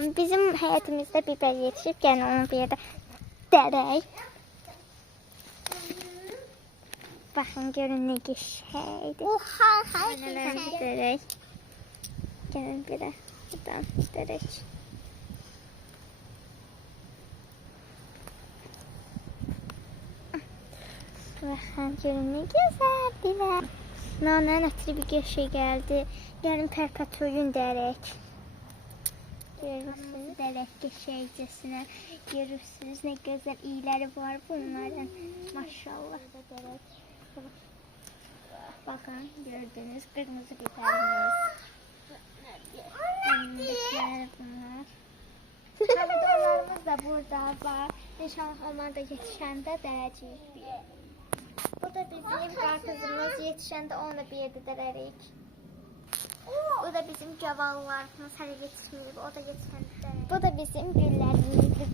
Bizim həyətimizdə biber yetişib. Gəlin onu bir yerdə dərək. Baxın, görün nə qəşəngdir. Oha, hay Nələr dərək. Gəlin bir də buradan dərək. Baxın, görün nə gözəldir. Nanənin ətri bir qəşəng gəldi. Gəlin pərpətöyün dərək. Görürsünüz, dərək qəşəngcəsinə. Görürsünüz, nə gözəl iyləri var bunların. Maşallah da dərək. Bakın, gördünüz, qırmızı biberimiz. Önümüzdekiler bunlar. Pomidorlarımız da burada var. İnşallah onlar da yetişəndə dərəcəyik bir. Bu da bizim qarpızımız, yetişəndə onu da bir yerdə dərərik. Bu da bizim cavallarımız, hələ yetişməyib, o da yetişəndə dərərik. Bu da bizim güllərimizdir.